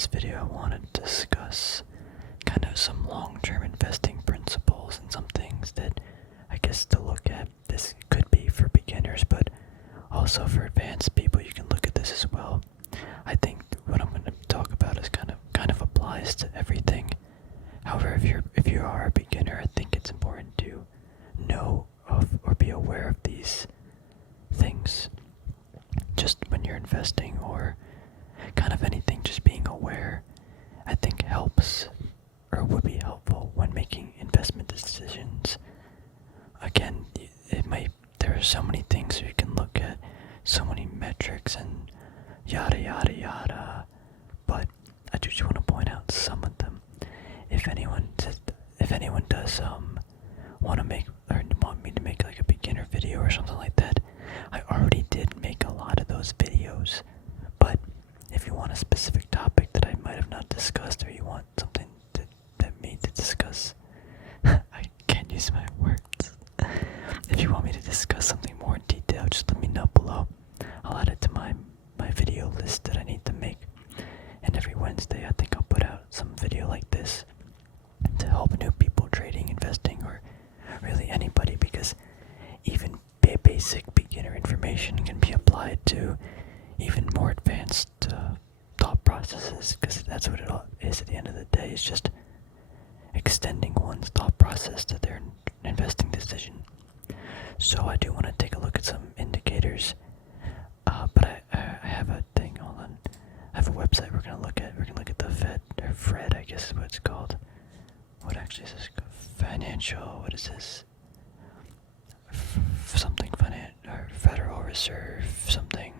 this video, I want to discuss kind of some long-term investing principles and some things that I guess to look at. This could be for beginners, but also for advanced people. You can look at this as well. I think what I'm going to talk about is kind of applies to everything. However, if you are a beginner, I think it's important to know of or be aware of these things. Just when you're investing or kind of anything, just being aware, I think helps or would be helpful when making investment decisions. Again, there are so many things you can look at, so many metrics and yada yada yada, but I just want to point out some of them. If anyone does want me to make like a beginner video or something like that, I already did make a lot of those videos. But if you want a specific topic that I might have not discussed, or you want something that me to discuss, I can't use my words. If you want me to discuss something more in detail, just let me know below. I'll add it to my video list that I need to make. And every Wednesday, I think I'll put out some video like this to help new people trading, investing, or really anybody, because even basic beginner information can be applied to even more advanced thought processes, because that's what it all is at the end of the day. It's just extending one's thought process to their investing decision. So I do want to take a look at some indicators, but I have a thing. Hold on, I have a website we're gonna look at. We're gonna look at the Fred, I guess is what it's called. What actually is this? Financial. What is this? Something or Federal Reserve, something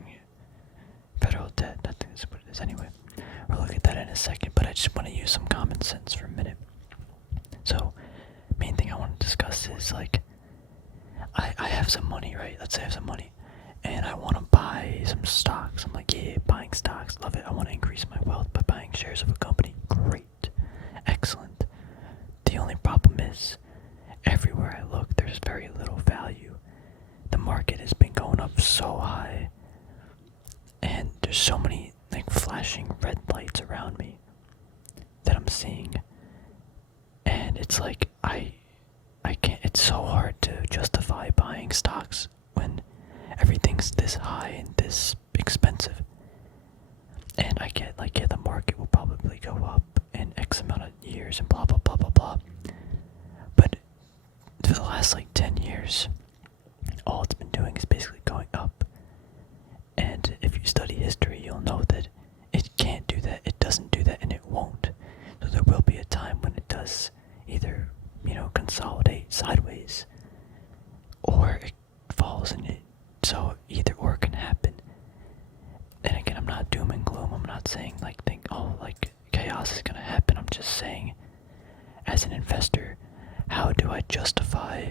federal debt. I think that's what it is. Anyway, we'll look at that in a second. But I just want to use some common sense for a minute. So, main thing I want to discuss is like, I have some money, right? Let's say I have some money, and I want to buy some stocks. I'm like, yeah, buying stocks, love it. I want to increase my wealth by buying shares of a company. Great, excellent. The only problem is, everywhere I look, there's very little value. The market has been going up so high, and there's so many like flashing red lights around me that I'm seeing, and it's like I can't. It's so hard to justify buying stocks when everything's this high and this expensive. And I get like, yeah, the market will probably go up in X amount of years and blah blah blah blah blah. But for the last like 10 years, all it's been doing is basically going up. And if you study history, you'll know that it can't do that, it doesn't do that, and it won't. So there will be a time when it does either, consolidate sideways, or it falls, and it, so either or can happen. And again, I'm not doom and gloom. I'm not saying like chaos is gonna happen. I'm just saying, as an investor, how do I justify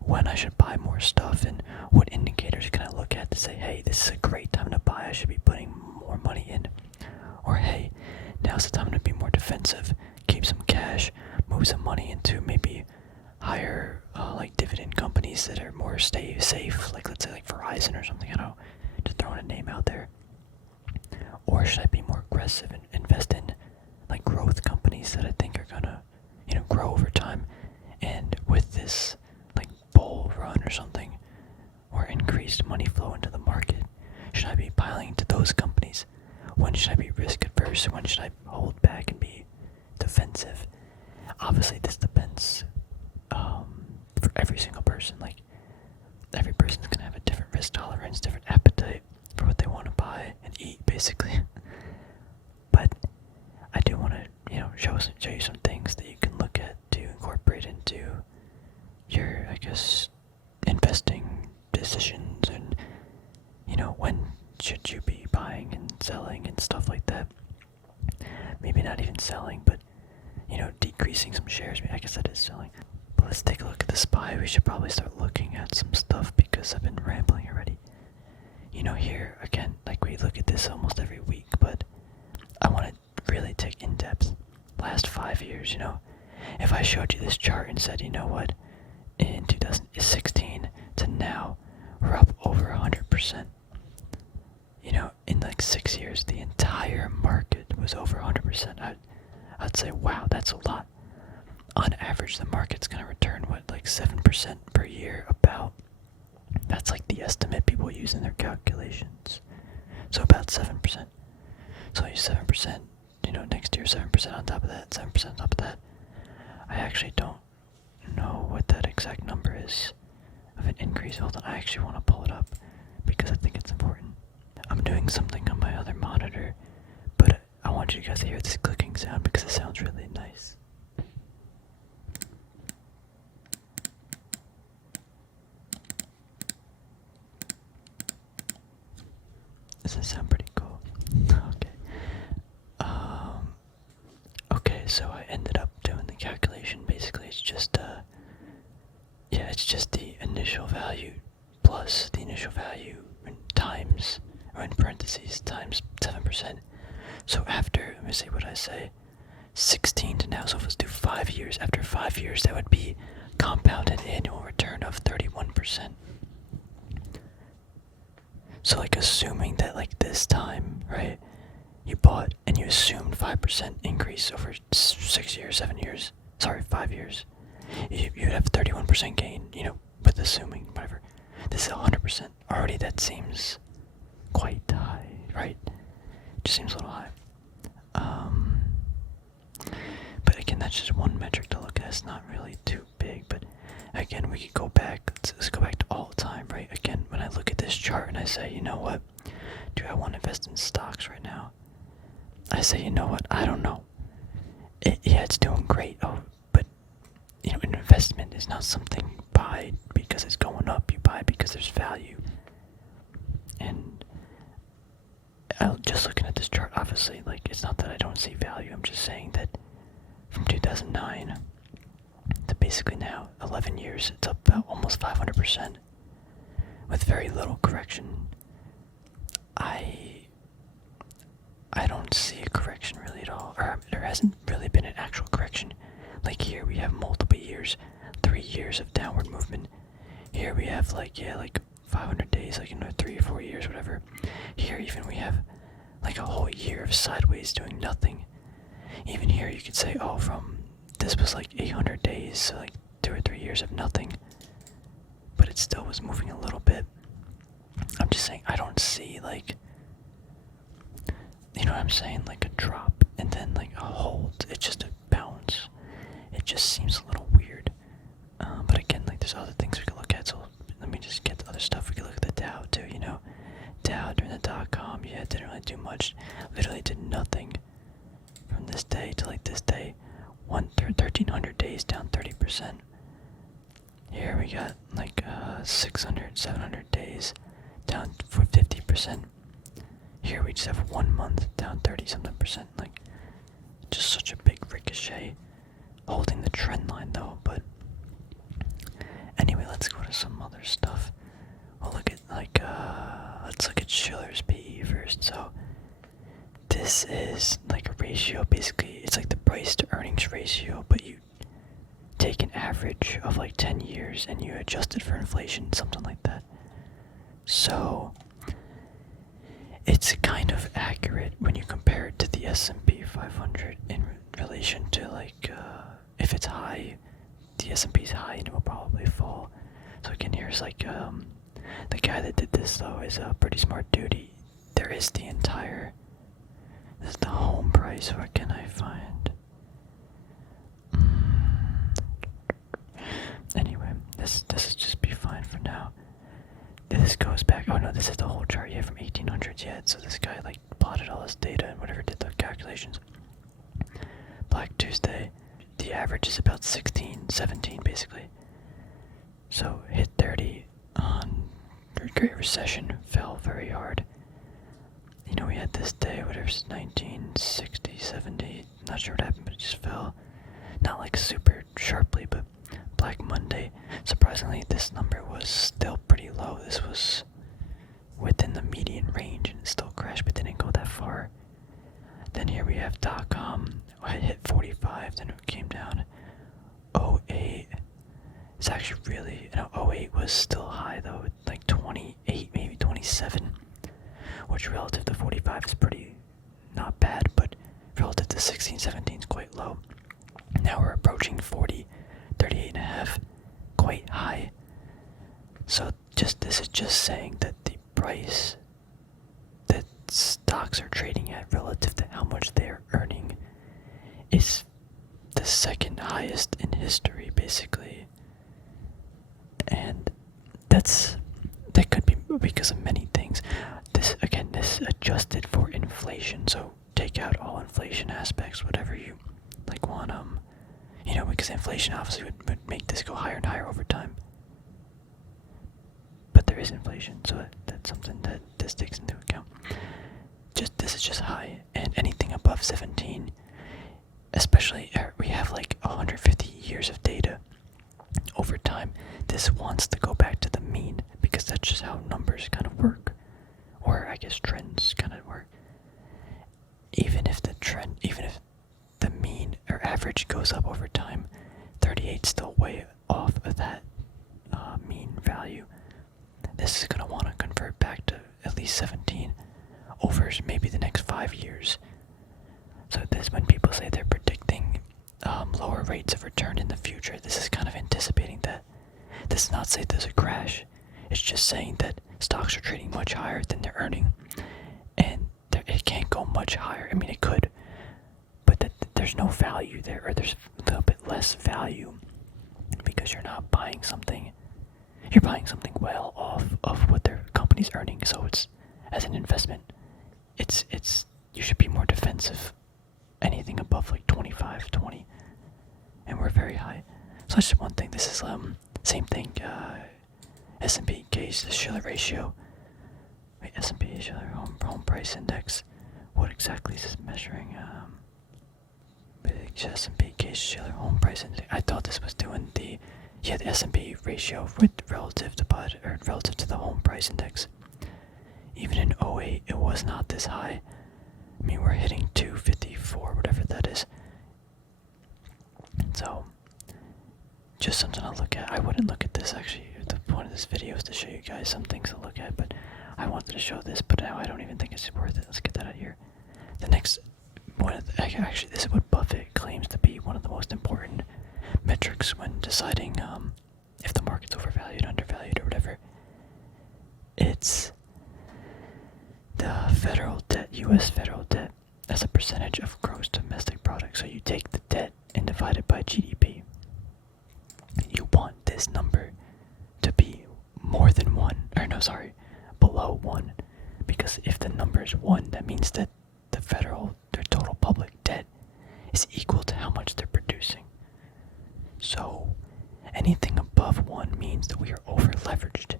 when I should buy more stuff, and what indicators can I look at to say, hey, this is a great time to buy, I should be putting more money in, or hey, now's the time to be more defensive, keep some cash, move some money into maybe higher like dividend companies that are more safe, like let's say like Verizon or something. I don't know, just throwing a name out there. Or should I be more aggressive and invest in like growth companies that I think are gonna grow over time, and with this like bull run or something, or increased money flow into the market, should I be piling into those companies? When should I be risk adverse? When should I hold back and be defensive? Obviously this depends for every single person. Like, every person's gonna have a different risk tolerance, different appetite for what they want to buy and eat, basically. But I do want to show you some things that you can look at to incorporate into your, I guess, investing decisions, and when should you be buying and selling and stuff like that. Maybe not even selling, but decreasing some shares. I guess that is selling. But let's take a look at the SPY. We should probably start looking at some stuff because I've been rambling already. Here again, like, we look at this almost every week, but I want to really take in depth. Last 5 years, if I showed you this chart and said, what, in 2016 to now, we're up over 100%. In like 6 years, the entire market was over 100%. 5%, I'd say, wow, that's a lot. On average, the market's gonna return what, like 7% per year, about. That's like the estimate people use in their calculations. So about 7%. So you 7%, next year 7% on top of that, 7% on top of that. I actually don't know what that exact number is of an increase. Hold on, I actually want to pull it up because I think it's important. I'm doing something on my other monitor, but I want you guys to hear this clicking sound because it sounds really nice. Does it sound pretty cool? Okay. Okay, so I ended up doing the calculation. Basically, it's just it's just the initial value plus the initial value times, or in parentheses, times 7%. So after, let me see what I say, 16 to now, so if let's do 5 years, after 5 years, that would be compounded annual return of 31%. So like assuming that like this time, right, you bought and you assumed 5% increase over 6 years, 7 years, sorry, 5 years, you'd have 31% gain, with assuming, whatever. This is 100%. Already that seems quite high, right? Just seems a little high. But again, that's just one metric to look at. It's not really too big, but again, we could go back. Let's go back to all time, right? Again, when I look at this chart and I say, you know what? Do I want to invest in stocks right now? I say, you know what? I don't know. It's doing great. Oh, but an investment is not something you buy because it's going up. You buy because there's value. And just looking at this chart, obviously, like, it's not that I don't see value. I'm just saying that from 2009 to basically now, 11 years, it's up about almost 500% with very little correction. I don't see a correction really at all, or there hasn't really been an actual correction. Like here we have multiple years, 3 years of downward movement. Here we have like 500 days, 3 or 4 years, whatever. Here even we have like a whole year of sideways doing nothing. Even here you could say, oh, this was like 800 days, so like 2 or 3 years of nothing. But it still was moving a little bit. I'm just saying, I don't see like, you know what I'm saying, like a drop and then like a hold. It's just a bounce. It just seems a little weird. But again, like there's other things we could look at. So let me just get to other stuff. We could look at the Dow too. Dow during the .com, it didn't really do much. Literally did nothing from this day to like this day. 1,300 days down 30%. Here we got like 600, 700 days down for 50%. Here we just have 1 month down 30-something%. Like, just such a big ricochet. Holding the trend line though, but anyway, let's go to some other stuff. We'll look at let's look at Shiller's PE first. So this is like a ratio, basically it's like the price to earnings ratio, but you take an average of like 10 years and you adjust it for inflation, something like that. So it's kind of accurate when you compare it to the S&P 500 in relation to like if it's high, the S&P's high and it will probably fall. So again, here's like the guy that did this though is a pretty smart dude. There is the entire, this is the home price. What can I find? Anyway, this is just be fine for now. This goes back, oh no, this is the whole chart, from 1800s, so this guy like plotted all this data and whatever, did the calculations. Black Tuesday, the average is about 16, 17 basically. So hit 30 on Great Recession, fell very hard. We had this day, whatever, 1960, 70, not sure what happened, but it just fell. Not like super sharply, but Black Monday, surprisingly, this number was still pretty low. This was within the median range, and it still crashed, but didn't go that far. Then here we have .com. I hit 45, then it came down. 08. It's actually really, 08 was still high though, like 28, maybe 27, which relative to 45 is pretty not bad, but relative to 16, 17 is quite low. Now we're approaching 40, 38.5, quite high. So this is just saying that the price that stocks are trading at relative to how much they're earning is the second highest in history, basically. And that could be because of many things. This adjusted for inflation, so take out all inflation aspects, whatever you like want, because inflation obviously would make this go higher and higher over time. But there is inflation, so that's something that this takes into account. This is just high, and anything above 17, especially we have like 150 years of data over time. This wants to go back to the mean because that's just how numbers kind of work, or I guess trends kind of work. Even if the mean or average goes up over time, 38 is still way off of that mean value. This is going to want to convert back to at least 17 over maybe the next 5 years. So this, when people say they're predicting lower rates of return in the future, this is kind of anticipating that. This does not say there's a crash. It's just saying that stocks are trading much higher than they're earning, and it can't go much higher. I mean, it could, but there's no value there, or there's a little bit less value because you're not buying something. You're buying something well off of what their company's earning. So it's, as an investment, it's you should be more defensive. Anything above like 25, 20, and we're very high. So that's just one thing. This is same thing. S&P case, the Shiller ratio. Wait, S&P Shiller home price index. What exactly is this measuring? S&P case Shiller home price index. I thought this was doing the S&P ratio relative to the home price index. Even in 08, it was not this high. I mean, we're hitting 254, whatever that is. So, just something to look at. I wouldn't look at this actually. The point of this video is to show you guys some things to look at, but I wanted to show this, but now I don't even think it's worth it. Let's get that out of here. The next one, actually, this is what Buffett claims to be one of the most important metrics when deciding if the market's overvalued, undervalued, or whatever. It's the federal debt, U.S. federal debt, as a percentage of gross domestic product. So you take the debt and divide it by GDP. You want this number to be more than 1, below 1. Because if the number is 1, that means that their total public debt is equal to how much they're producing. So anything above 1 means that we are over leveraged.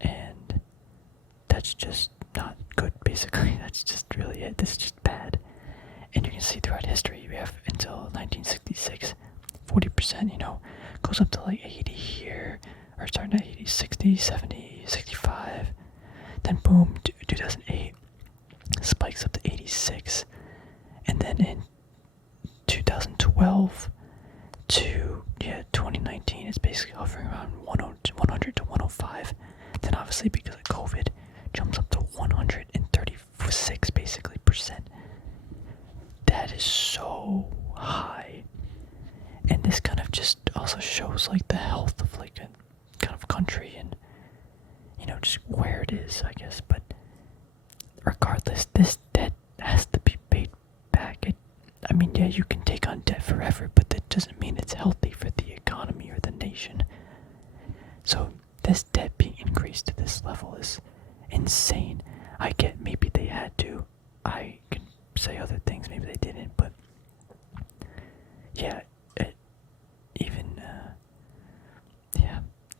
And that's just not good, basically. That's just really it. This is just bad. And you can see throughout history, we have until 1966, 40%, goes up to like 80 here, or starting at 80, 60, 70, 65. Then boom, 2008, spikes up to 86. And then in 2012 to 2019, it's basically hovering around 100 to 105. Then obviously because of COVID, jumps up to 136 basically percent. That is so high. And this kind of just also shows like the health of like a kind of country and just where it is, I guess. But regardless, this debt has to be paid back. You can take on debt forever, but that doesn't mean it's healthy for the economy or the nation. So this debt being increased to this level is insane. I get maybe they had to. I can say other things, maybe they didn't, but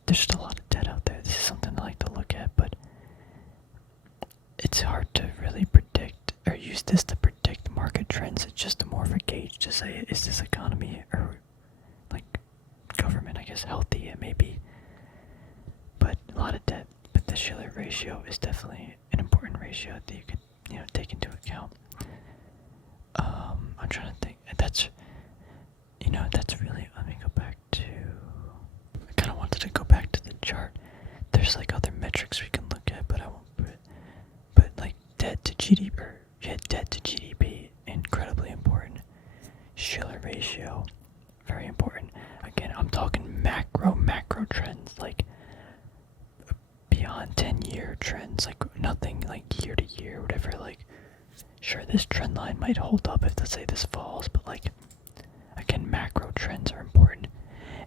there's just a lot of debt out there. This is something I like to look at, but it's hard to really predict or use this to predict market trends. It's just more of a gauge to say, is this economy or like government, I guess, healthy? It may be, but a lot of debt. But the Shiller ratio is definitely an important ratio that you could take into account. I'm trying to think. That's really. Let me go back to. I kind of wanted to go back to the chart. There's like other metrics we can look at, but I won't put it. But like debt to GDP, incredibly important. Schiller ratio, very important. Again, I'm talking macro trends, like beyond 10-year trends, like nothing like year to year, whatever. Like, sure, this trend line might hold up if, let's say, this falls, but like, again, macro trends are important.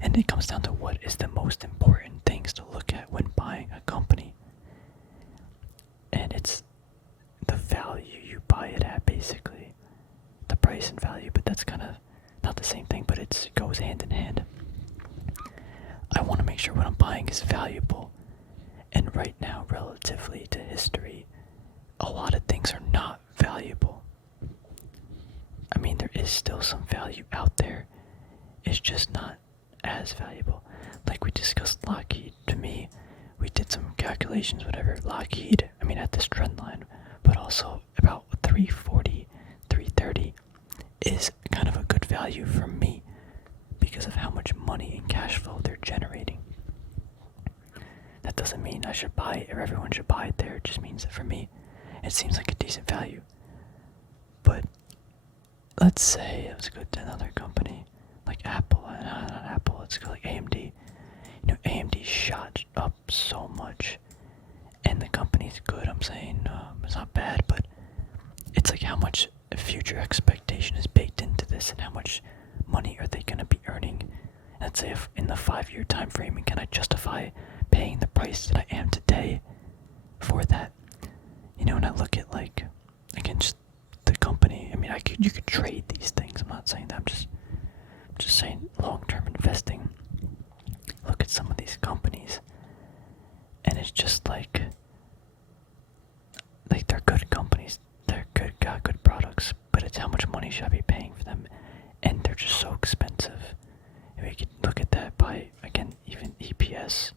And it comes down to what is the most important things to look at when buying a company. And it's the value you buy it at, basically. The price and value, but that's kind of not the same thing, but it goes hand in hand. I want to make sure what I'm buying is valuable. And right now, relatively to history, a lot of things are not valuable. I mean, there is still some value out there. It's just not as valuable. Like we discussed Lockheed. To me, we did some calculations, whatever. Lockheed, I mean, at this trend line, but also about 340, 330 is kind of a good value for me because of how much money and cash flow they're generating. That doesn't mean I should buy it or everyone should buy it there. It just means that for me, it seems like a decent value. But let's say, let's go to another company like Apple. Not Apple, let's go like AMD. You know, AMD shot up so much, and the company's good. I'm saying it's not bad, but it's like how much future expectation is baked into this, and how much money are they going to be earning. Let's say if in the 5-year time frame, and can I justify paying the price that I am today for that? You know, and I look at like, again, just the company. I mean, you could trade these things. I'm not saying that. I'm just saying long-term investing. Look at some of these companies, and it's just like they're good companies. They're good, got good products, but it's how much money should I be paying for them, and they're just so expensive. And we could look at that by, again, even EPS,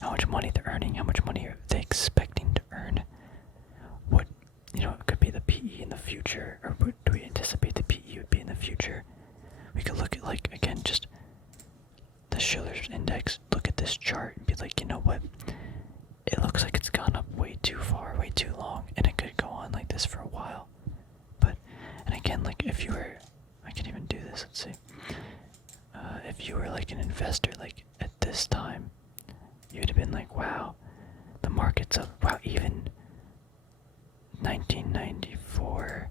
how much money they're earning, how much money are they expecting to earn, what, you know, it could be the PE in the future, or what do we anticipate the PE would be in the future. We could look at, like, again, just the Schiller's index, look at this chart and be like, you know what, it looks like it's gone up way too far, way too long, and it could go on like this for a while. But, and again, like, if you were, I can even do this, let's see, if you were like an investor, like at this time, you would have been like, wow, the market's up, wow, even 1994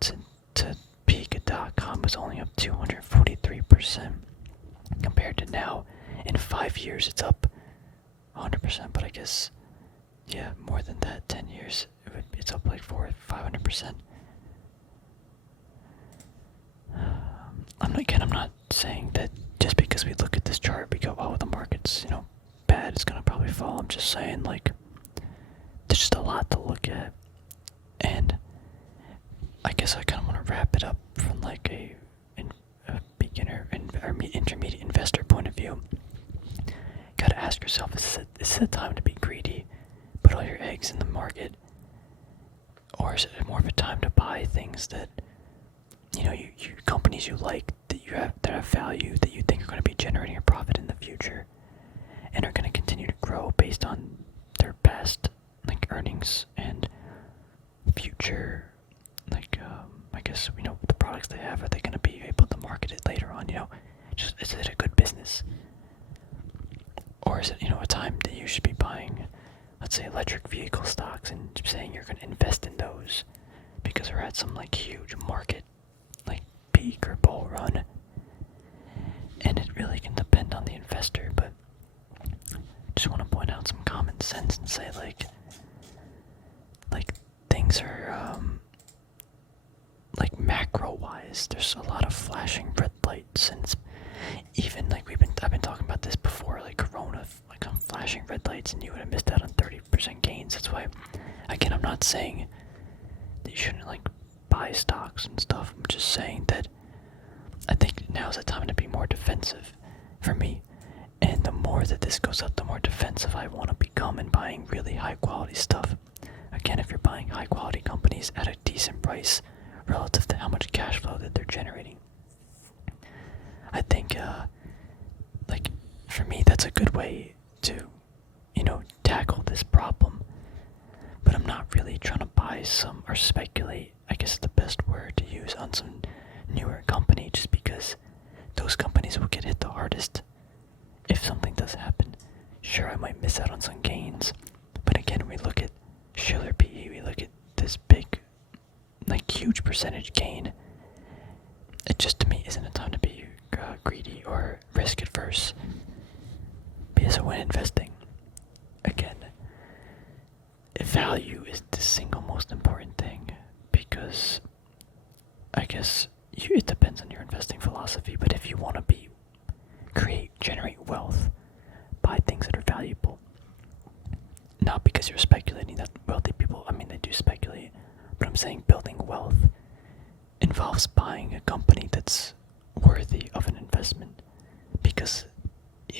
to peak at .com was only up 243%, compared to now, in 5 years, it's up 100%, but I guess, yeah, more than that, 10 years, it's up like 500%. I'm not saying that just because we look at this chart, we go, oh, the market's, you know, bad, it's gonna probably fall. I'm just saying, like, there's just a lot to look at, and I guess I kind of want to wrap it up from like a beginner or intermediate investor point of view. Gotta ask yourself, is it a time to be greedy, put all your eggs in the market, or is it more of a time to buy things that, you know, you companies you like, that have value, that you think are going to be generating a profit in the future, and are going to continue to grow based on their past, like, earnings and future, like, I guess, you know, the products they have, are they going to be able to market it later on, you know, just, is it a good business? Or is it, you know, a time that you should be buying, let's say, electric vehicle stocks and saying you're going to invest in those because we're at some, like, huge market, like, peak or bull run? And it really can depend on the investor, but just want to point out some common sense and say, like things are, like, macro-wise, there's a lot of flashing red lights, and even, like, I've been talking about this before, like Corona, like, on flashing red lights, and you would have missed out on 30% gains. That's why, again, I'm not saying that you shouldn't, like, buy stocks and stuff. I'm just saying that I think now's the time to be more defensive for me. And the more that this goes up, the more defensive I want to become in buying really high quality stuff. Again, if you're buying high quality companies at a decent price relative to how much cash flow that they're generating, I think, like, for me, that's a good way to, you know, tackle this problem. But I'm not really trying to buy some, or speculate, I guess is the best word to use, on some new sure, I might miss out on some gains. But again, we look at Schiller PE, we look at this big, like, huge percentage gain. It just, to me, isn't a time to be greedy or risk adverse. Because when investing, again, value is the single most important thing. Because I guess it depends on your investing philosophy, but if you want to generate wealth, buy things that are valuable. Not because you're speculating that wealthy people, I mean, they do speculate, but I'm saying building wealth involves buying a company that's worthy of an investment. Because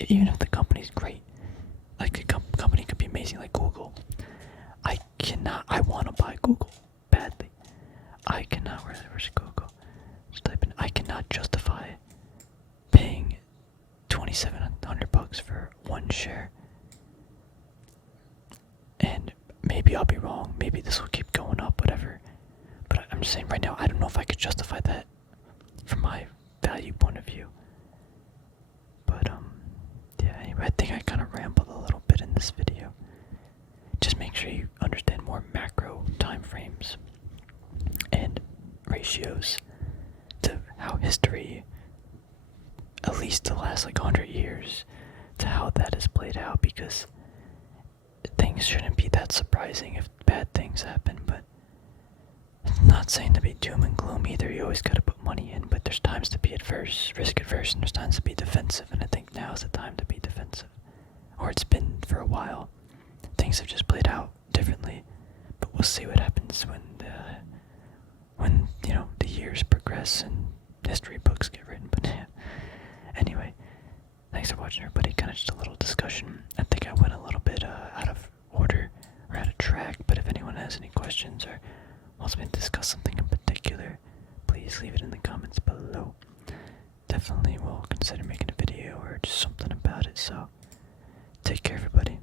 even if the company's great, like a company could be amazing, like Google. I want to buy Google badly. I cannot, where's Google? Just type in, I cannot justify paying $2,700 for one share. And maybe I'll be wrong, maybe this will keep going up, whatever. But I'm just saying right now, I don't know if I could justify that from my value point of view. But yeah, anyway, I think I kind of rambled a little bit in this video. Just make sure you understand more macro time frames and ratios to how history, at least the last like 100 years, to how that has played out, because things shouldn't be that surprising if bad things happen. But I'm not saying to be doom and gloom either. You always gotta put money in, but there's times to be risk adverse, and there's times to be defensive, and I think now is the time to be defensive. Or it's been for a while. Things have just played out differently, but we'll see what happens when the years progress and history books get written. But anyway, thanks for watching, everybody. Kind of just a little discussion. I think I went a little bit out of order or out of track, but if anyone has any questions or wants me to discuss something in particular, please leave it in the comments below. Definitely will consider making a video or just something about it. So take care, everybody.